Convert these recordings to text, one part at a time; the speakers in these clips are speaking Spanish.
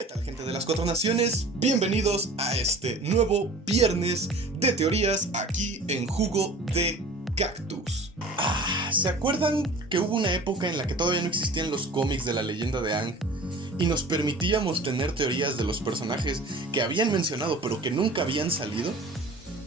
¿Qué tal, gente de las Cuatro Naciones? Bienvenidos a este nuevo viernes de teorías aquí en Jugo de Cactus. ¿Se acuerdan que hubo una época en la que todavía no existían los cómics de la leyenda de Aang? Y nos permitíamos tener teorías de los personajes que habían mencionado pero que nunca habían salido.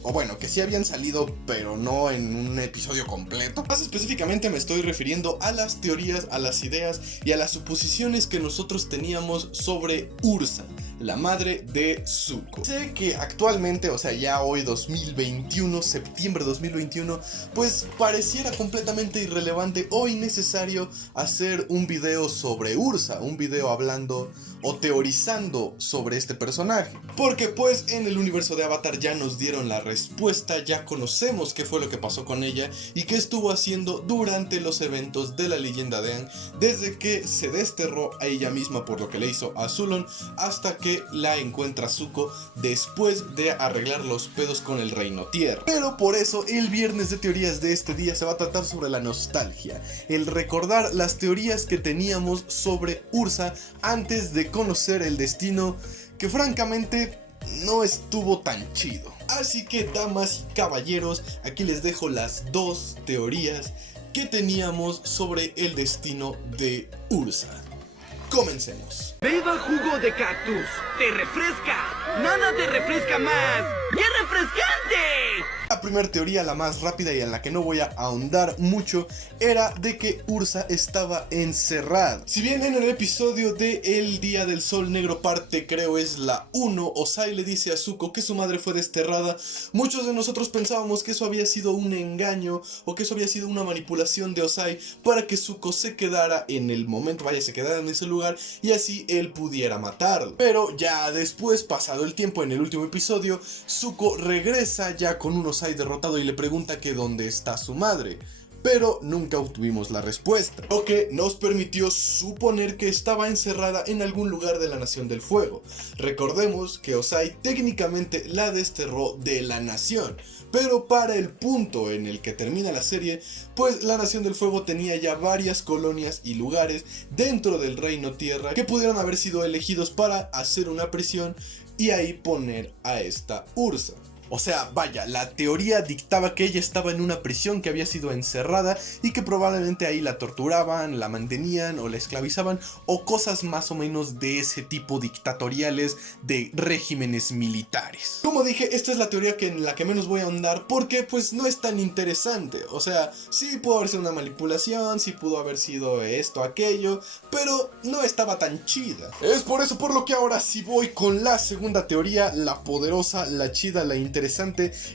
O bueno, que sí habían salido, pero no en un episodio completo. Más específicamente me estoy refiriendo a las teorías, a las ideas y a las suposiciones que nosotros teníamos sobre Ursa, la madre de Zuko. Sé que actualmente, o sea ya hoy 2021, septiembre 2021, pues pareciera completamente irrelevante o innecesario hacer un video sobre Ursa, un video hablando o teorizando sobre este personaje. Porque pues en el universo de Avatar ya nos dieron la respuesta, ya conocemos qué fue lo que pasó con ella y qué estuvo haciendo durante los eventos de la leyenda de Aang, desde que se desterró a ella misma por lo que le hizo a Zulon, hasta que la encuentra Zuko después de arreglar los pedos con el Reino Tierra. Pero por eso el viernes de teorías de este día se va a tratar sobre la nostalgia, el recordar las teorías que teníamos sobre Ursa antes de conocer el destino que francamente no estuvo tan chido. Así que, damas y caballeros, aquí les dejo las dos teorías que teníamos sobre el destino de Ursa. Comencemos. Beba jugo de cactus, te refresca, nada te refresca más, ¡y es refrescante! La primera teoría, la más rápida y en la que no voy a ahondar mucho, era de que Ursa estaba encerrada. Si bien en el episodio de El Día del Sol Negro parte, creo es la 1, Ozai le dice a Zuko que su madre fue desterrada, muchos de nosotros pensábamos que eso había sido un engaño o que eso había sido una manipulación de Ozai para que Zuko se quedara en el momento, se quedara en ese lugar y así él pudiera matarlo. Pero ya después, pasado el tiempo, en el último episodio, Zuko regresa ya con un Ozai derrotado y le pregunta que dónde está su madre, pero nunca obtuvimos la respuesta, lo que nos permitió suponer que estaba encerrada en algún lugar de la Nación del Fuego. Recordemos que Ozai técnicamente la desterró de la nación, pero para el punto en el que termina la serie, pues la Nación del Fuego tenía ya varias colonias y lugares dentro del Reino Tierra que pudieron haber sido elegidos para hacer una prisión y ahí poner a esta Ursa. O sea, vaya, la teoría dictaba que ella estaba en una prisión, que había sido encerrada y que probablemente ahí la torturaban, la mantenían o la esclavizaban o cosas más o menos de ese tipo dictatoriales de regímenes militares. Como dije, esta es la teoría en la que menos voy a ahondar porque pues no es tan interesante. O sea, sí pudo haber sido una manipulación, sí pudo haber sido esto, aquello, pero no estaba tan chida. Es por eso por lo que ahora sí voy con la segunda teoría, la poderosa, la chida, la interesante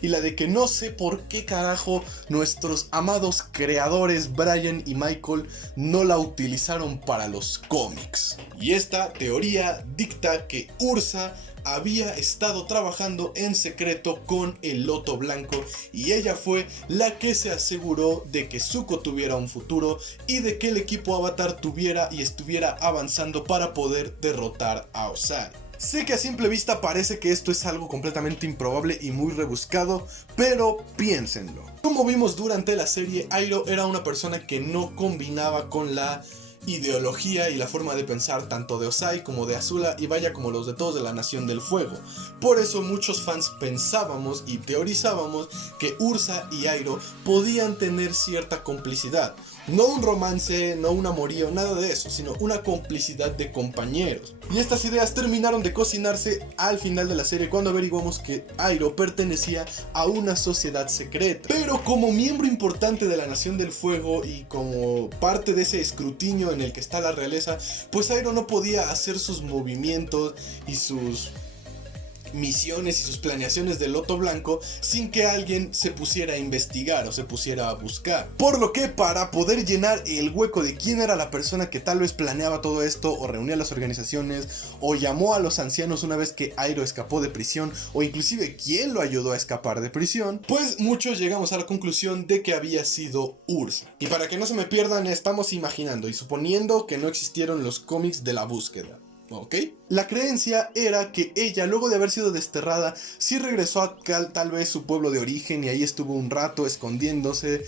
y la de que no sé por qué carajo nuestros amados creadores Brian y Michael no la utilizaron para los cómics. Y esta teoría dicta que Ursa había estado trabajando en secreto con el Loto Blanco y ella fue la que se aseguró de que Zuko tuviera un futuro y de que el equipo Avatar tuviera y estuviera avanzando para poder derrotar a Ozai. Sé que a simple vista parece que esto es algo completamente improbable y muy rebuscado, pero piénsenlo. Como vimos durante la serie, Iroh era una persona que no combinaba con la ideología y la forma de pensar tanto de Ozai como de Azula y vaya como los de todos de la Nación del Fuego. Por eso muchos fans pensábamos y teorizábamos que Ursa y Iroh podían tener cierta complicidad. No un romance, no un amorío, nada de eso, sino una complicidad de compañeros. Y estas ideas terminaron de cocinarse al final de la serie cuando averiguamos que Iroh pertenecía a una sociedad secreta. Pero como miembro importante de la Nación del Fuego y como parte de ese escrutinio en el que está la realeza, pues Iroh no podía hacer sus movimientos y sus misiones y sus planeaciones del Loto Blanco sin que alguien se pusiera a investigar o se pusiera a buscar. Por lo que para poder llenar el hueco de quién era la persona que tal vez planeaba todo esto o reunía las organizaciones o llamó a los ancianos una vez que Iroh escapó de prisión o inclusive quién lo ayudó a escapar de prisión, pues muchos llegamos a la conclusión de que había sido Ursa. Y para que no se me pierdan, estamos imaginando y suponiendo que no existieron los cómics de la búsqueda. ¿Ok? La creencia era que ella, luego de haber sido desterrada, sí regresó a tal vez su pueblo de origen y ahí estuvo un rato escondiéndose,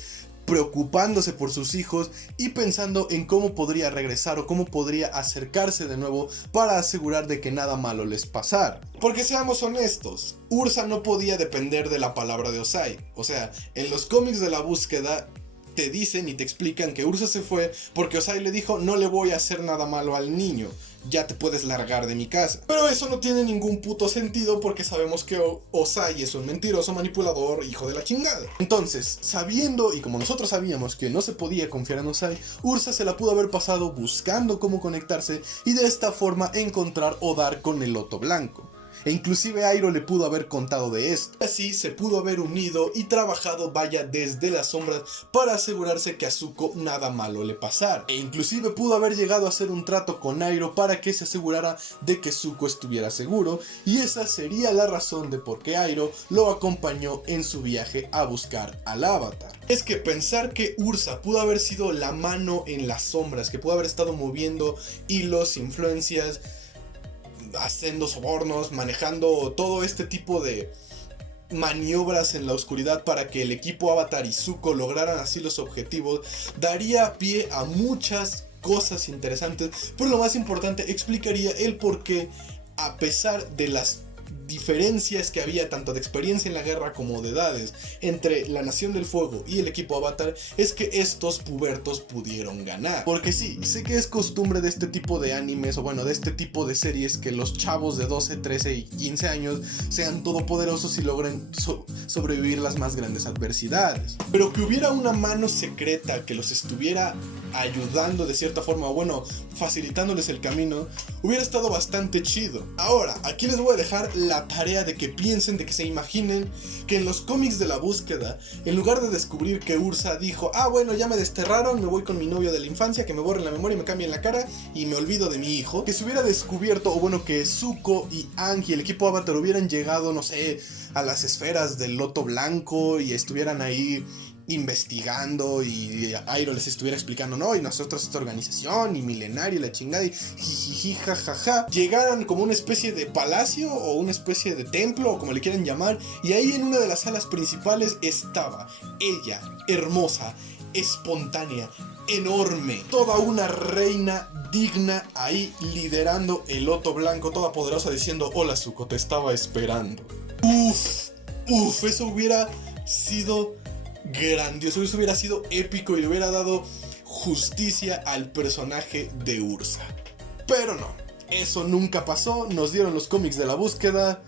preocupándose por sus hijos y pensando en cómo podría regresar o cómo podría acercarse de nuevo para asegurar de que nada malo les pasara. Porque seamos honestos, Ursa no podía depender de la palabra de Ozai. O sea, en los cómics de la búsqueda te dicen y te explican que Ursa se fue porque Ozai le dijo: no le voy a hacer nada malo al niño, ya te puedes largar de mi casa. Pero eso no tiene ningún puto sentido porque sabemos que Ozai es un mentiroso, manipulador, hijo de la chingada. Entonces, sabiendo y como nosotros sabíamos que no se podía confiar en Ozai, Ursa se la pudo haber pasado buscando cómo conectarse y de esta forma encontrar o dar con el Loto Blanco. E inclusive Airo le pudo haber contado de esto. Así se pudo haber unido y trabajado, vaya, desde las sombras para asegurarse que a Zuko nada malo le pasara. E inclusive pudo haber llegado a hacer un trato con Airo para que se asegurara de que Zuko estuviera seguro. Y esa sería la razón de por qué Airo lo acompañó en su viaje a buscar al Avatar. Es que pensar que Ursa pudo haber sido la mano en las sombras, que pudo haber estado moviendo hilos, influencias, haciendo sobornos, manejando todo este tipo de maniobras en la oscuridad para que el equipo Avatar y Zuko lograran así los objetivos, daría pie a muchas cosas interesantes, pero lo más importante, explicaría el por qué, a pesar de las diferencias que había tanto de experiencia en la guerra como de edades entre la Nación del Fuego y el equipo Avatar, es que estos pubertos pudieron ganar. Porque sí, sé que es costumbre de este tipo de animes, o bueno, de este tipo de series, que los chavos de 12, 13 y 15 años sean todopoderosos y logren sobrevivir las más grandes adversidades. Pero que hubiera una mano secreta que los estuviera ayudando de cierta forma, o bueno, facilitándoles el camino, hubiera estado bastante chido. Ahora, aquí les voy a dejar la tarea de que piensen, de que se imaginen que en los cómics de la búsqueda, en lugar de descubrir que Ursa dijo: ah, bueno, ya me desterraron, me voy con mi novio de la infancia, que me borren la memoria y me cambien la cara y me olvido de mi hijo, que se hubiera descubierto, o bueno, que Zuko y Aang y el equipo Avatar hubieran llegado, no sé, a las esferas del Loto Blanco y estuvieran ahí investigando y Airo les estuviera explicando: no, y nosotros esta organización y milenaria y la chingada y jijiji jajaja, llegaran como una especie de palacio o una especie de templo o como le quieran llamar, y ahí en una de las salas principales estaba ella, hermosa, espontánea, enorme, toda una reina digna ahí liderando el Loto Blanco, toda poderosa, diciendo: hola Zuko, te estaba esperando. Uf, eso hubiera sido grandioso, eso hubiera sido épico y le hubiera dado justicia al personaje de Ursa. Pero no, eso nunca pasó, nos dieron los cómics de la búsqueda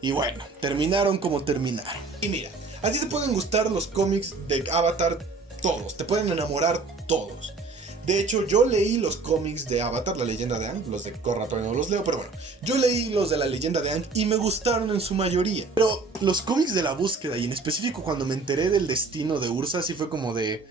y bueno, terminaron como terminaron. Y mira, a ti te pueden gustar los cómics de Avatar todos, te pueden enamorar todos. De hecho, yo leí los cómics de Avatar, la leyenda de Aang, los de Korra todavía no los leo, pero bueno, yo leí los de la leyenda de Aang y me gustaron en su mayoría. Pero los cómics de la búsqueda, y en específico cuando me enteré del destino de Ursa, sí fue como de: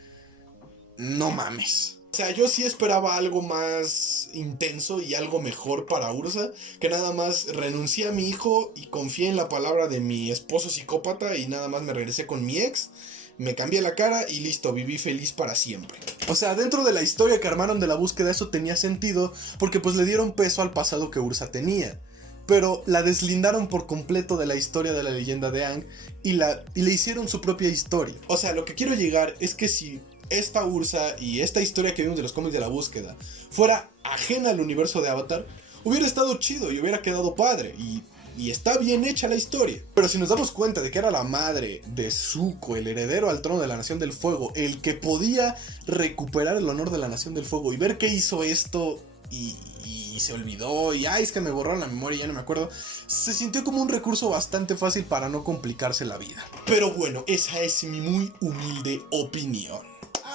no mames. O sea, yo sí esperaba algo más intenso y algo mejor para Ursa, que nada más renuncié a mi hijo y confié en la palabra de mi esposo psicópata y nada más me regresé con mi ex. Me cambié la cara y listo, viví feliz para siempre. O sea, dentro de la historia que armaron de la búsqueda eso tenía sentido, porque pues le dieron peso al pasado que Ursa tenía. Pero la deslindaron por completo de la historia de la leyenda de Aang y le hicieron su propia historia. O sea, lo que quiero llegar es que si esta Ursa y esta historia que vimos de los cómics de la búsqueda fuera ajena al universo de Avatar, hubiera estado chido y hubiera quedado padre y está bien hecha la historia. Pero si nos damos cuenta de que era la madre de Zuko, el heredero al trono de la Nación del Fuego, el que podía recuperar el honor de la Nación del Fuego, y ver que hizo esto y se olvidó y es que me borraron la memoria y ya no me acuerdo, se sintió como un recurso bastante fácil para no complicarse la vida. Pero bueno, esa es mi muy humilde opinión.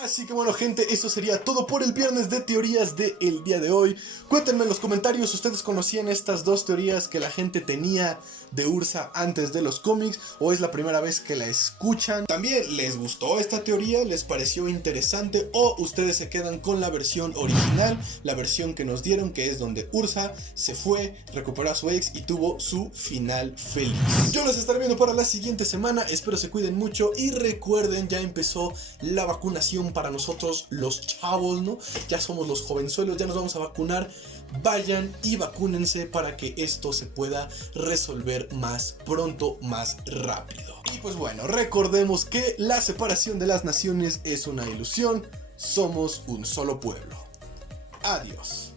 Así que bueno, gente, eso sería todo por el viernes de teorías del día de hoy. Cuéntenme en los comentarios, ¿ustedes conocían estas dos teorías que la gente tenía de Ursa antes de los cómics? ¿O es la primera vez que la escuchan? ¿También les gustó esta teoría? ¿Les pareció interesante? ¿O ustedes se quedan con la versión original? La versión que nos dieron, que es donde Ursa se fue, recuperó a su ex y tuvo su final feliz. Yo los estaré viendo para la siguiente semana. Espero se cuiden mucho y recuerden, ya empezó la vacunación para nosotros los chavos, ¿no? Ya somos los jovenzuelos, ya nos vamos a vacunar. Vayan y vacúnense para que esto se pueda resolver más pronto, más rápido. Y pues bueno, recordemos que la separación de las naciones es una ilusión. Somos un solo pueblo. Adiós.